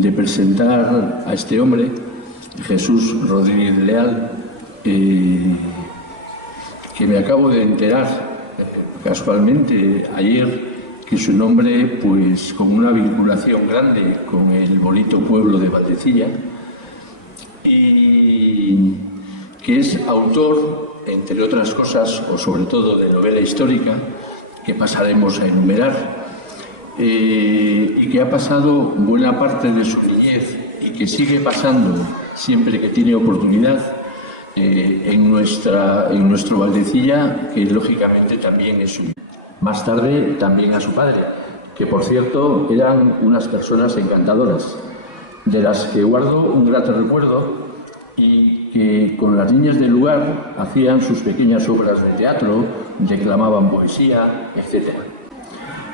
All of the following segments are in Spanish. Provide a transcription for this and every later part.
de presentar a este hombre, Jesús Rodríguez Leal, que me acabo de enterar casualmente ayer que su nombre, pues con una vinculación grande con el bonito pueblo de Valdecilla, y que es autor, entre otras cosas, o sobre todo de novela histórica, que pasaremos a enumerar, y que ha pasado buena parte de su niñez y que sigue pasando siempre que tiene oportunidad en nuestro Valdecilla, que lógicamente también es suyo. Más tarde también a su padre, que por cierto eran unas personas encantadoras, de las que guardo un grato recuerdo y que con las niñas del lugar hacían sus pequeñas obras de teatro, declamaban poesía, etc.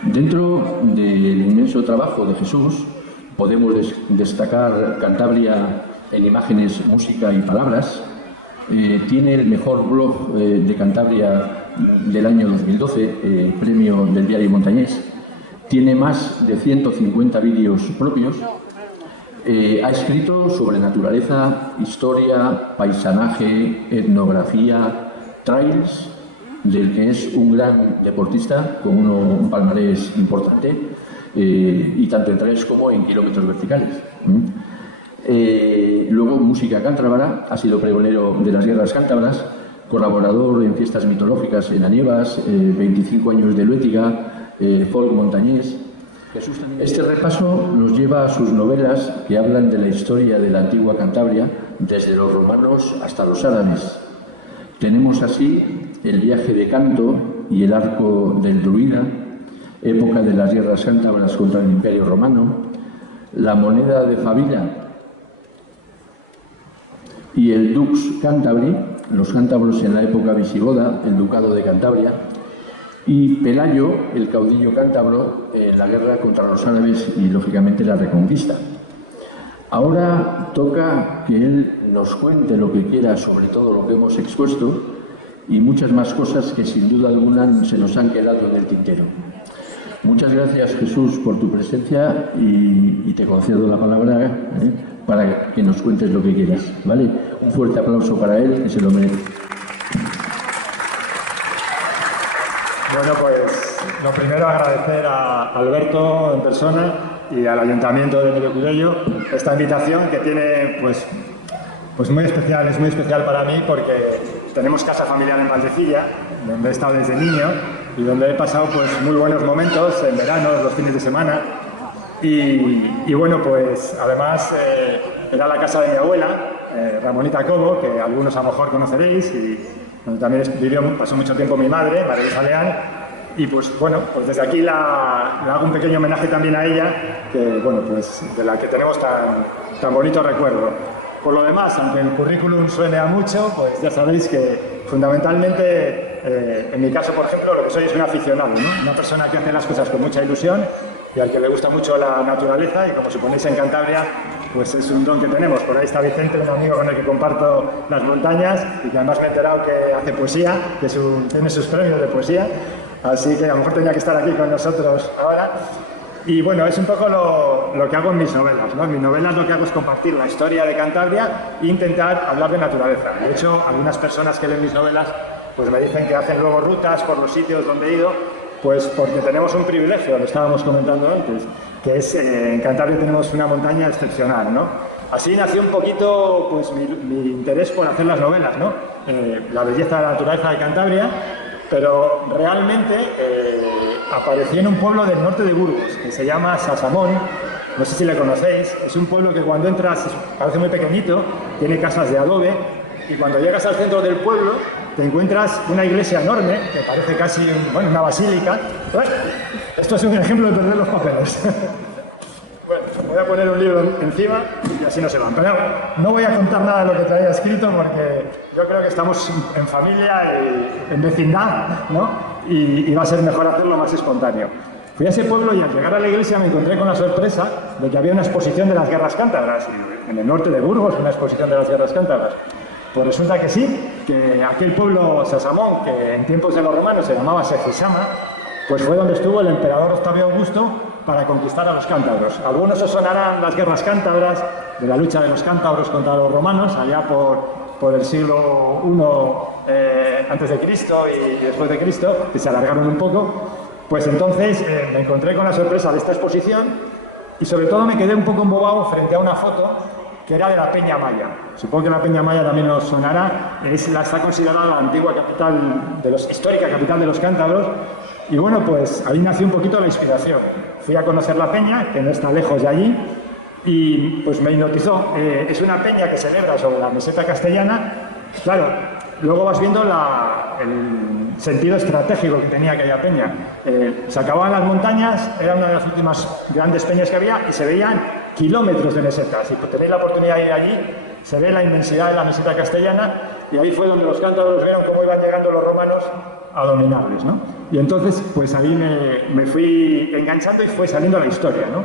Dentro del inmenso trabajo de Jesús podemos destacar Cantabria en imágenes, música y palabras. Tiene el mejor blog de Cantabria del año 2012, premio del diario Montañés. Tiene más de 150 vídeos propios. Ha escrito sobre naturaleza, historia, paisanaje, etnografía, trails, del que es un gran deportista con un palmarés importante, y tanto en trails como en kilómetros verticales. Luego, música cántabra, ha sido pregonero de las guerras cántabras, colaborador en fiestas mitológicas en Anievas, 25 años de Luétiga, folk montañés. Este repaso nos lleva a sus novelas que hablan de la historia de la antigua Cantabria, desde los romanos hasta los árabes. Tenemos así El viaje de Canto y El arco del Druida, época de las guerras cántabras contra el Imperio Romano, La moneda de Favila y el Dux Cantabri, los cántabros en la época visigoda, el Ducado de Cantabria, y Pelayo, el caudillo cántabro, en la guerra contra los árabes y, lógicamente, la Reconquista. Ahora toca que él nos cuente lo que quiera sobre todo lo que hemos expuesto y muchas más cosas que, sin duda alguna, se nos han quedado en el tintero. Muchas gracias, Jesús, por tu presencia y te concedo la palabra para que nos cuentes lo que quieras, ¿vale? Un fuerte aplauso para él, que se lo merece. Bueno, pues lo primero agradecer a Alberto en persona y al Ayuntamiento de Mediocudello esta invitación que tiene pues muy especial, es muy especial para mí porque tenemos casa familiar en Valdecilla, donde he estado desde niño y donde he pasado pues muy buenos momentos en verano, los fines de semana. Y bueno, pues además era la casa de mi abuela, Ramonita Cobo, que algunos a lo mejor conoceréis, y donde también pasó mucho tiempo mi madre, María Luisa Leal, y pues bueno, pues desde aquí le hago un pequeño homenaje también a ella, que bueno, pues de la que tenemos tan bonito recuerdo. Por lo demás, aunque el currículum suene a mucho, pues ya sabéis que fundamentalmente, en mi caso, por ejemplo, lo que soy es un aficionado, ¿no? Una persona que hace las cosas con mucha ilusión y al que le gusta mucho la naturaleza, y como suponéis en Cantabria, pues es un don que tenemos. Por ahí está Vicente, un amigo con el que comparto las montañas y que además me he enterado que hace poesía, que tiene sus premios de poesía, así que a lo mejor tenía que estar aquí con nosotros ahora. Y bueno, es un poco lo que hago en mis novelas, ¿no? En mis novelas lo que hago es compartir la historia de Cantabria e intentar hablar de naturaleza. De hecho, algunas personas que leen mis novelas pues me dicen que hacen luego rutas por los sitios donde he ido, pues porque tenemos un privilegio, lo estábamos comentando antes, que es en Cantabria tenemos una montaña excepcional, ¿no? Así nació un poquito pues mi interés por hacer las novelas, ¿no? La belleza de la naturaleza de Cantabria, pero realmente aparecí en un pueblo del norte de Burgos, que se llama Sasamón. No sé si le conocéis. Es un pueblo que cuando entras parece muy pequeñito, tiene casas de adobe, y cuando llegas al centro del pueblo te encuentras una iglesia enorme, que parece casi una basílica. Esto es un ejemplo de perder los papeles. Bueno, voy a poner un libro encima y así no se van. Pero no voy a contar nada de lo que traía escrito porque yo creo que estamos en familia y en vecindad, ¿no? Y va a ser mejor hacerlo más espontáneo. Fui a ese pueblo y al llegar a la iglesia me encontré con la sorpresa de que había una exposición de las guerras cántabras, en el norte de Burgos, una exposición de las guerras cántabras. Pues resulta que sí, que aquel pueblo Sasamón, que en tiempos de los romanos se llamaba Sefisama, pues fue donde estuvo el emperador Octavio Augusto para conquistar a los cántabros. Algunos os sonarán las guerras cántabras, de la lucha de los cántabros contra los romanos, allá por el siglo I antes de Cristo y después de Cristo, que se alargaron un poco. Pues entonces me encontré con la sorpresa de esta exposición y sobre todo me quedé un poco embobado frente a una foto que era de la Peña Maya. Supongo que la Peña Maya también os sonará, está considerada la antigua capital, histórica capital de los cántabros. Y bueno, pues ahí nació un poquito la inspiración. Fui a conocer la peña, que no está lejos de allí, y pues me hipnotizó. Es una peña que celebra sobre la meseta castellana. Claro, luego vas viendo el sentido estratégico que tenía aquella peña. Se acababan las montañas, era una de las últimas grandes peñas que había, y se veían kilómetros de mesetas. Si tenéis la oportunidad de ir allí, se ve la inmensidad de la meseta castellana, y ahí fue donde los cántabros vieron cómo iban llegando los romanos a dominarles, ¿no? Y entonces, pues ahí me fui enganchando y fue saliendo la historia, ¿no?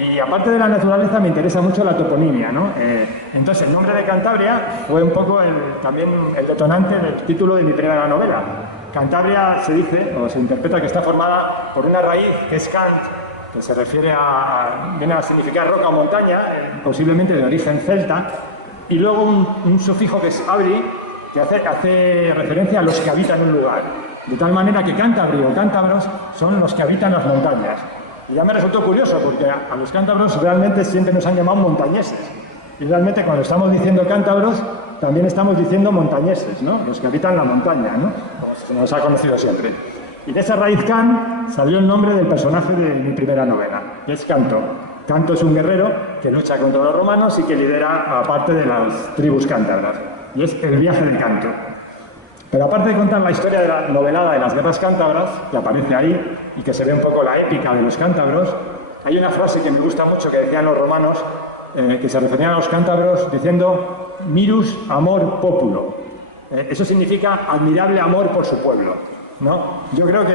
Y aparte de la naturaleza, me interesa mucho la toponimia, ¿no? Entonces, el nombre de Cantabria fue un poco también el detonante del título de mi primera novela. Cantabria se dice, o se interpreta, que está formada por una raíz que es Cant, que se refiere viene a significar roca o montaña, posiblemente de origen celta, y luego un sufijo que es abri, que hace referencia a los que habitan un lugar. De tal manera que cántabri o cántabros son los que habitan las montañas. Y ya me resultó curioso, porque a los cántabros realmente siempre nos han llamado montañeses. Y realmente cuando estamos diciendo cántabros, también estamos diciendo montañeses, ¿no? Los que habitan la montaña, ¿no? Como se nos ha conocido siempre. Y de esa raíz Can salió el nombre del personaje de mi primera novela, que es Canto. Canto es un guerrero que lucha contra los romanos y que lidera a parte de las tribus cántabras. Y es el viaje de Canto. Pero aparte de contar la historia de la novelada de las guerras cántabras, que aparece ahí y que se ve un poco la épica de los cántabros, hay una frase que me gusta mucho que decían los romanos, que se referían a los cántabros diciendo mirus amor populo. Eso significa admirable amor por su pueblo, ¿no? Yo creo que,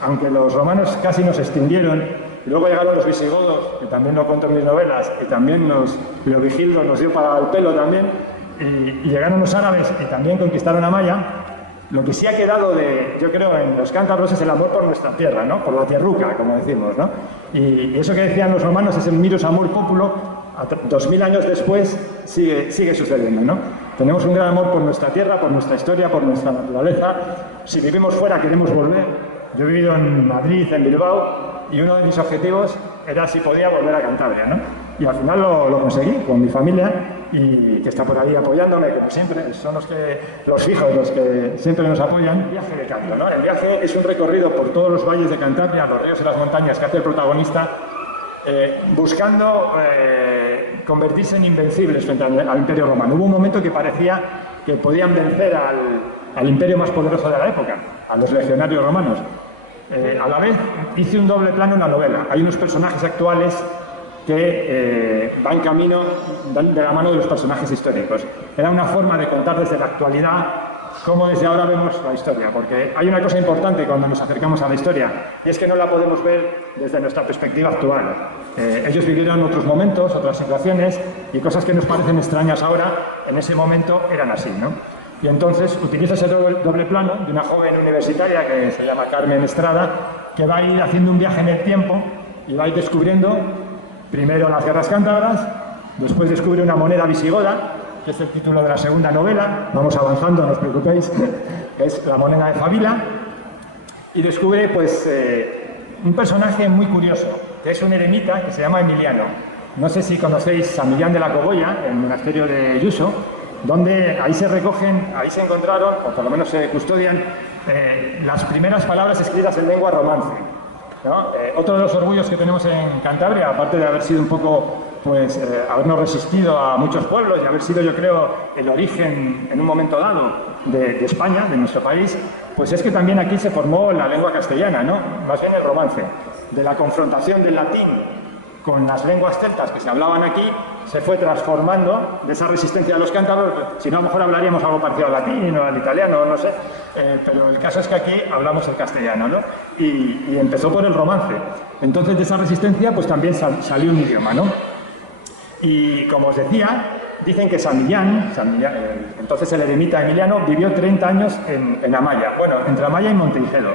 aunque los romanos casi nos extinguieron, y luego llegaron los visigodos, que también lo cuento en mis novelas, y también Leovigildo nos dio para el pelo también, y llegaron los árabes y también conquistaron Amaya. Lo que sí ha quedado yo creo, en los cántabros es el amor por nuestra tierra, ¿no? Por la tierruca, como decimos, ¿no? Y eso que decían los romanos es el mirus amor populo, 2000 años después sigue sucediendo, ¿no? Tenemos un gran amor por nuestra tierra, por nuestra historia, por nuestra naturaleza. Si vivimos fuera queremos volver. Yo he vivido en Madrid, en Bilbao, y uno de mis objetivos era si podía volver a Cantabria, ¿no? Y al final lo conseguí con mi familia, y que está por ahí apoyándome, como siempre. Son los hijos los que siempre nos apoyan. El viaje de Canto, ¿no? El viaje es un recorrido por todos los valles de Cantabria, los ríos y las montañas que hace el protagonista, buscando convertirse en invencibles frente al Imperio Romano. Hubo un momento que parecía que podían vencer al imperio más poderoso de la época, a los legionarios romanos. A la vez hice un doble plano en la novela. Hay unos personajes actuales que van camino de la mano de los personajes históricos. Era una forma de contar desde la actualidad cómo desde ahora vemos la historia, porque hay una cosa importante cuando nos acercamos a la historia, y es que no la podemos ver desde nuestra perspectiva actual. Ellos vivieron otros momentos, otras situaciones, y cosas que nos parecen extrañas ahora, en ese momento eran así, ¿no? Y entonces utilizo ese doble plano de una joven universitaria que se llama Carmen Estrada, que va a ir haciendo un viaje en el tiempo y va a ir descubriendo primero las guerras cántabras, después descubre una moneda visigoda, que es el título de la segunda novela. Vamos avanzando, no os preocupéis, es la moneda de Favila, y descubre pues un personaje muy curioso, que es un eremita que se llama Emiliano. No sé si conocéis San Millán de la Cogolla, el monasterio de Yuso, donde ahí se encontraron, o por lo menos se custodian, las primeras palabras escritas en lengua romance, ¿no? Otro de los orgullos que tenemos en Cantabria, aparte de haber sido un poco, pues, habernos resistido a muchos pueblos y haber sido, yo creo, el origen en un momento dado de España, de nuestro país, pues es que también aquí se formó la lengua castellana, ¿no? Más bien el romance. De la confrontación del latín con las lenguas celtas que se hablaban aquí, se fue transformando de esa resistencia de los cántabros. Si no, a lo mejor hablaríamos algo parecido al latín o al italiano, no sé, pero el caso es que aquí hablamos el castellano, ¿no? Y empezó por el romance. Entonces, de esa resistencia, pues también salió un idioma, ¿no? Y como os decía, dicen que San Millán, entonces el eremita Emiliano, vivió 30 años en Amaya, bueno, entre Amaya y Monteijedo.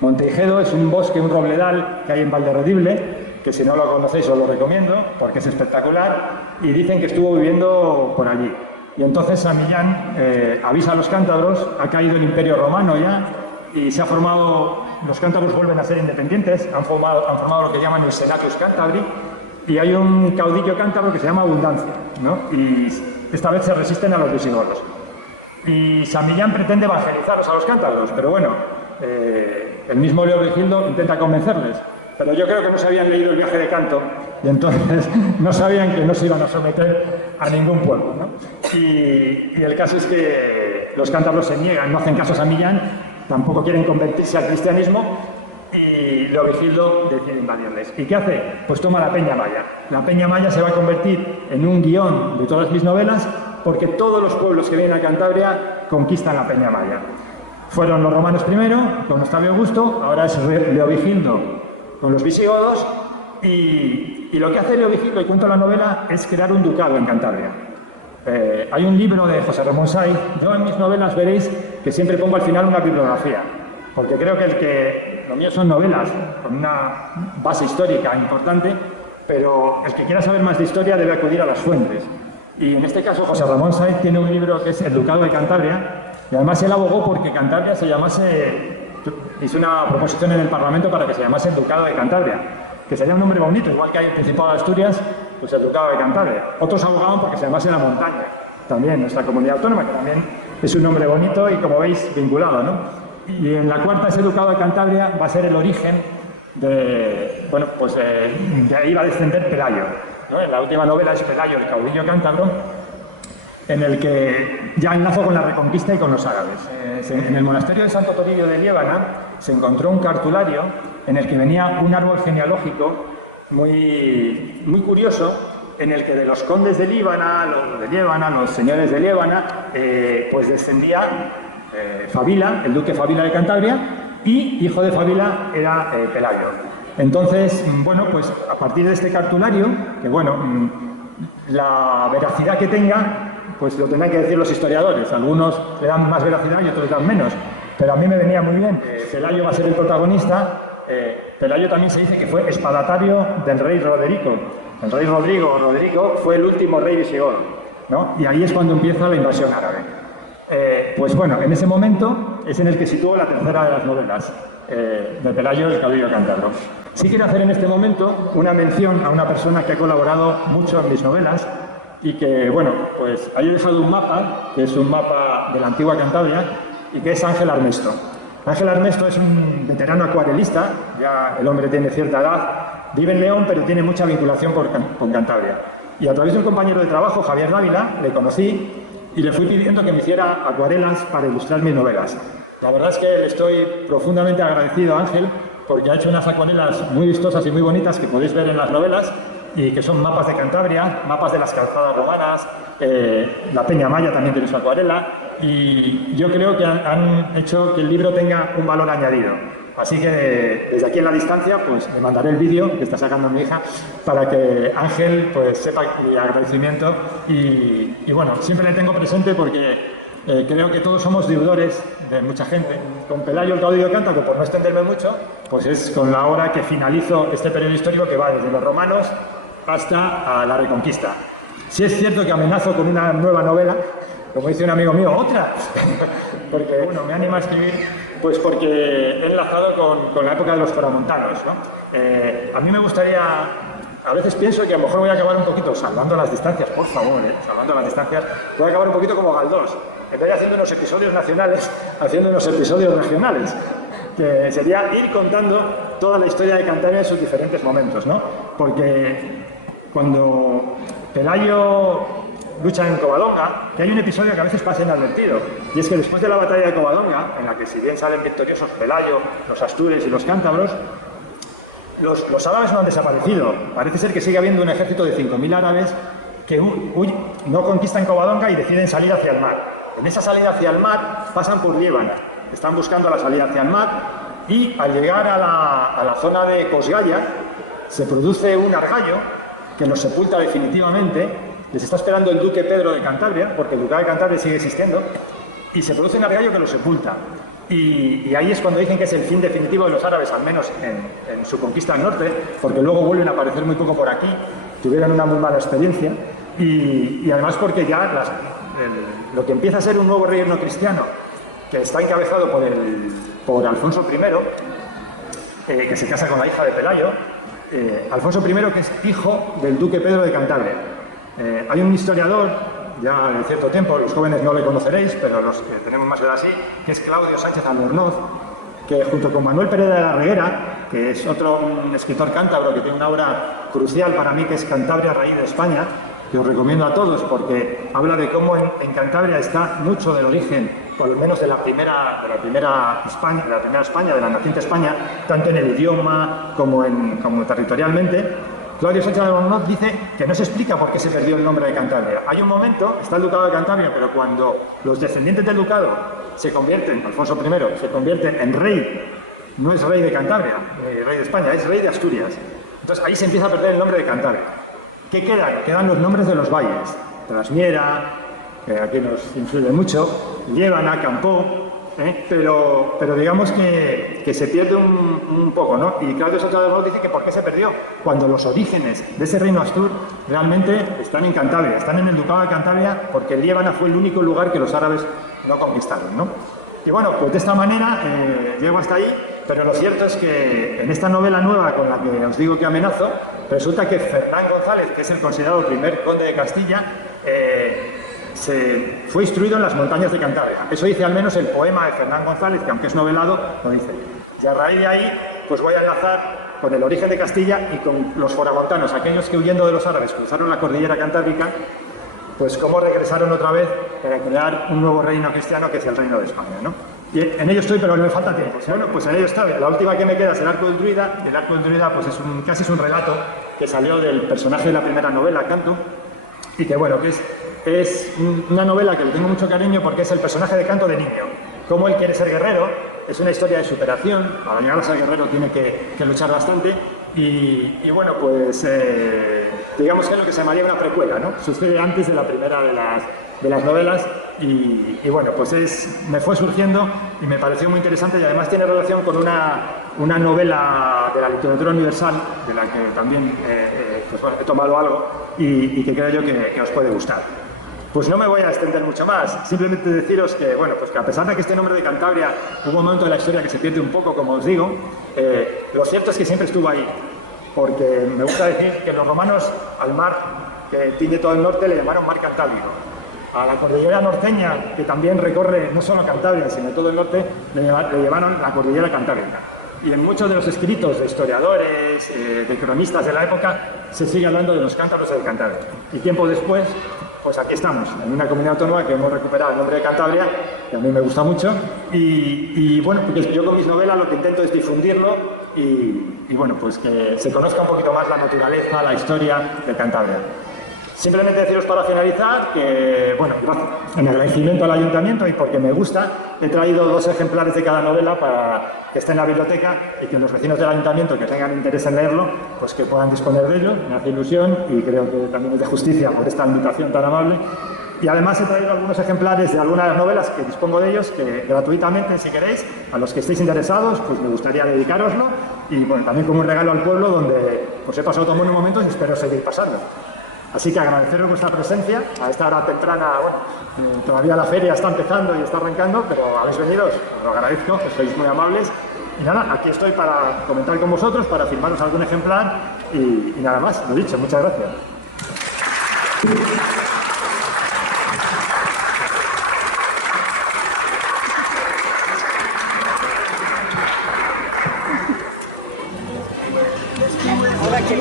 Monteijedo es un bosque, un robledal que hay en Valderredible, que si no lo conocéis os lo recomiendo porque es espectacular, y dicen que estuvo viviendo por allí. Y entonces San Millán avisa a los cántabros, ha caído el Imperio Romano ya, y se ha formado, los cántabros vuelven a ser independientes, han formado lo que llaman el Senatus Cantabri, y hay un caudillo cántabro que se llama Abundancia, ¿no? Y esta vez se resisten a los visigodos. Y San Millán pretende evangelizarlos a los cántabros, pero bueno, el mismo Leovigildo intenta convencerles. Pero yo creo que no se habían leído el viaje de Canto y entonces no sabían que no se iban a someter a ningún pueblo, ¿no? Y el caso es que los cántabros se niegan, no hacen caso a San Millán, tampoco quieren convertirse al cristianismo y Leovigildo decide invadirles. ¿Y qué hace? Pues toma la Peña Maya. La Peña Maya se va a convertir en un guión de todas mis novelas porque todos los pueblos que vienen a Cantabria conquistan la Peña Maya. Fueron los romanos primero, con Octavio Augusto, ahora es Leovigildo con los visigodos, y lo que hace Leovigildo, y cuento la novela, es crear un ducado en Cantabria. Hay un libro de José Ramón Say, yo en mis novelas veréis que siempre pongo al final una bibliografía, porque creo que lo mío son novelas con una base histórica importante, pero el que quiera saber más de historia debe acudir a las fuentes. Y en este caso José Ramón Say tiene un libro que es El Ducado de Cantabria, y además él abogó porque Cantabria se llamase, hizo una proposición en el Parlamento para que se llamase el Ducado de Cantabria, que sería un nombre bonito, igual que hay el Principado de Asturias, pues el Ducado de Cantabria. Otros abogaban porque se llamase La Montaña, también nuestra comunidad autónoma, que también es un nombre bonito y, como veis, vinculado, ¿no? Y en la cuarta, ese Ducado de Cantabria va a ser el origen de, bueno, pues de ahí va a descender Pelayo, ¿no? En la última novela es Pelayo, el caudillo cántabro, en el que ya enlazo con la Reconquista y con los árabes. En el monasterio de Santo Toribio de Liébana se encontró un cartulario en el que venía un árbol genealógico muy curioso, en el que de los condes de Liébana, los señores de Liébana, pues descendía Fabila, el duque Fabila de Cantabria, y hijo de Fabila era Pelayo. Entonces, bueno, pues a partir de este cartulario, que bueno, la veracidad que tenga, pues lo tendrán que decir los historiadores. Algunos le dan más veracidad y otros le dan menos. Pero a mí me venía muy bien. Pelayo va a ser el protagonista. Pelayo también se dice que fue espadatario del rey Roderico. El rey Roderico fue el último rey visigodo, ¿no? Y ahí es cuando empieza la invasión árabe. Pues bueno, en ese momento es en el que sitúo la tercera de las novelas, de Pelayo, el caudillo cántabro. Sí quiero hacer en este momento una mención a una persona que ha colaborado mucho en mis novelas, y que, bueno, pues ahí he dejado un mapa, que es un mapa de la antigua Cantabria, y que es Ángel Armesto. Ángel Armesto es un veterano acuarelista, ya el hombre tiene cierta edad, vive en León, pero tiene mucha vinculación con Cantabria. Y a través de un compañero de trabajo, Javier Dávila, le conocí y le fui pidiendo que me hiciera acuarelas para ilustrar mis novelas. La verdad es que le estoy profundamente agradecido a Ángel, porque ha hecho unas acuarelas muy vistosas y muy bonitas que podéis ver en las novelas, y que son mapas de Cantabria, mapas de las calzadas romanas, la Peña Maya también tiene su acuarela, y yo creo que han hecho que el libro tenga un valor añadido. Así que desde aquí en la distancia, pues le mandaré el vídeo que está sacando mi hija para que Ángel pues sepa mi agradecimiento, y bueno, siempre le tengo presente porque creo que todos somos deudores de mucha gente. Con Pelayo, el caudillo cántabro, por no extenderme mucho, pues es con la hora que finalizo este periodo histórico que va desde los romanos hasta a la Reconquista. Sí es cierto que amenazo con una nueva novela, como dice un amigo mío, ¡otra! Porque, bueno, me anima a escribir, pues porque he enlazado con la época de los coramontanos, ¿no? A mí me gustaría, a veces pienso que a lo mejor voy a acabar un poquito, salvando las distancias, por favor, salvando las distancias, voy a acabar un poquito como Galdós, en vez de haciendo unos episodios nacionales, haciendo unos episodios regionales, que sería ir contando toda la historia de Cantabria en sus diferentes momentos, ¿no? Porque cuando Pelayo lucha en Covadonga, que hay un episodio que a veces pasa inadvertido, y es que después de la batalla de Covadonga, en la que si bien salen victoriosos Pelayo, los astures y los cántabros, los árabes no han desaparecido. Parece ser que sigue habiendo un ejército de 5.000 árabes que no conquistan Covadonga y deciden salir hacia el mar. En esa salida hacia el mar pasan por Liébana, están buscando la salida hacia el mar, y al llegar a la zona de Cosgalla se produce un argallo que los sepulta definitivamente. Les está esperando el duque Pedro de Cantabria, porque el ducado de Cantabria sigue existiendo, y se produce un argallo que los sepulta. Y ahí es cuando dicen que es el fin definitivo de los árabes, al menos en su conquista al norte, porque luego vuelven a aparecer muy poco por aquí, tuvieron una muy mala experiencia, y además porque ya lo que empieza a ser un nuevo reino cristiano, que está encabezado por Alfonso I, que se casa con la hija de Pelayo, Alfonso I, que es hijo del duque Pedro de Cantabria. Hay un historiador, ya de cierto tiempo, los jóvenes no le conoceréis, pero los que tenemos más edad sí, que es Claudio Sánchez Albornoz, que junto con Manuel Pérez de la Reguera, que es un escritor cántabro que tiene una obra crucial para mí, que es Cantabria, raíz de España, que os recomiendo a todos porque habla de cómo en Cantabria está mucho del origen, por lo menos de la primera España, de la naciente España, tanto en el idioma como territorialmente. Claudio Sánchez Albornoz dice que no se explica por qué se perdió el nombre de Cantabria. Hay un momento, está el ducado de Cantabria, pero cuando los descendientes del ducado se convierten, Alfonso I se convierte en rey, no es rey de Cantabria, rey de España, es rey de Asturias. Entonces ahí se empieza a perder el nombre de Cantabria. ¿Qué quedan? Quedan los nombres de los valles. Trasmiera, que aquí nos influye mucho, Liébana, Campó, pero digamos que se pierde un poco, ¿no? Y Claudio Sánchez Albornoz dice que ¿por qué se perdió? Cuando los orígenes de ese reino astur realmente están en Cantabria, están en el Ducado de Cantabria, porque Liébana fue el único lugar que los árabes no conquistaron, ¿no? Y bueno, pues de esta manera llego hasta ahí, pero lo cierto es que en esta novela nueva con la que os digo que amenazo, resulta que Fernán González, que es el considerado primer conde de Castilla, fue instruido en las montañas de Cantabria. Eso dice al menos el poema de Fernán González, que aunque es novelado, lo dice. Y a raíz de ahí, pues voy a enlazar con el origen de Castilla y con los foramontanos, aquellos que huyendo de los árabes cruzaron la cordillera cantábrica, pues cómo regresaron otra vez para crear un nuevo reino cristiano que es el Reino de España, ¿no? Y en ello estoy, pero me falta tiempo. Bueno, pues en ello estoy. La última que me queda es el Arco del Druida, y el Arco del Druida pues casi es un relato que salió del personaje de la primera novela, Canto, y que bueno, que es una novela que le tengo mucho cariño porque es el personaje de Canto de niño. Cómo él quiere ser guerrero, es una historia de superación, para llegar a ser guerrero tiene que luchar bastante, y bueno, pues digamos que es lo que se llamaría una precuela, ¿no? Sucede antes de la primera de las novelas, y bueno, pues me fue surgiendo y me pareció muy interesante, y además tiene relación con una novela de la literatura universal, de la que también pues he tomado algo, y que creo yo que os puede gustar. Pues no me voy a extender mucho más, simplemente deciros que, bueno, pues que a pesar de que este nombre de Cantabria hubo un momento de la historia que se pierde un poco, como os digo, lo cierto es que siempre estuvo ahí, porque me gusta decir que los romanos al mar que tiñe todo el norte le llamaron mar Cantábrico. A la cordillera norteña, que también recorre no solo Cantabria, sino todo el norte, le llamaron la cordillera Cantábrica. Y en muchos de los escritos de historiadores, de cronistas de la época, se sigue hablando de los cántabros de Cantabria. Y tiempo después, pues aquí estamos, en una comunidad autónoma que hemos recuperado el nombre de Cantabria, que a mí me gusta mucho, y bueno, porque yo con mis novelas lo que intento es difundirlo y bueno, pues que se conozca un poquito más la naturaleza, la historia de Cantabria. Simplemente deciros para finalizar que, bueno, en agradecimiento al ayuntamiento y porque me gusta, he traído 2 ejemplares de cada novela para que esté en la biblioteca y que los vecinos del ayuntamiento que tengan interés en leerlo, pues que puedan disponer de ello. Me hace ilusión y creo que también es de justicia por esta invitación tan amable. Y además he traído algunos ejemplares de algunas novelas que dispongo de ellos, que gratuitamente, si queréis, a los que estéis interesados, pues me gustaría dedicároslo. Y bueno, también como un regalo al pueblo donde pues he pasado tan buenos momentos y espero seguir pasando. Así que agradeceros vuestra presencia a esta hora temprana. Bueno, todavía la feria está empezando y está arrancando, pero habéis venido, os lo agradezco, que sois muy amables. Y nada, aquí estoy para comentar con vosotros, para firmaros algún ejemplar y nada más. Lo dicho, muchas gracias. Ahora que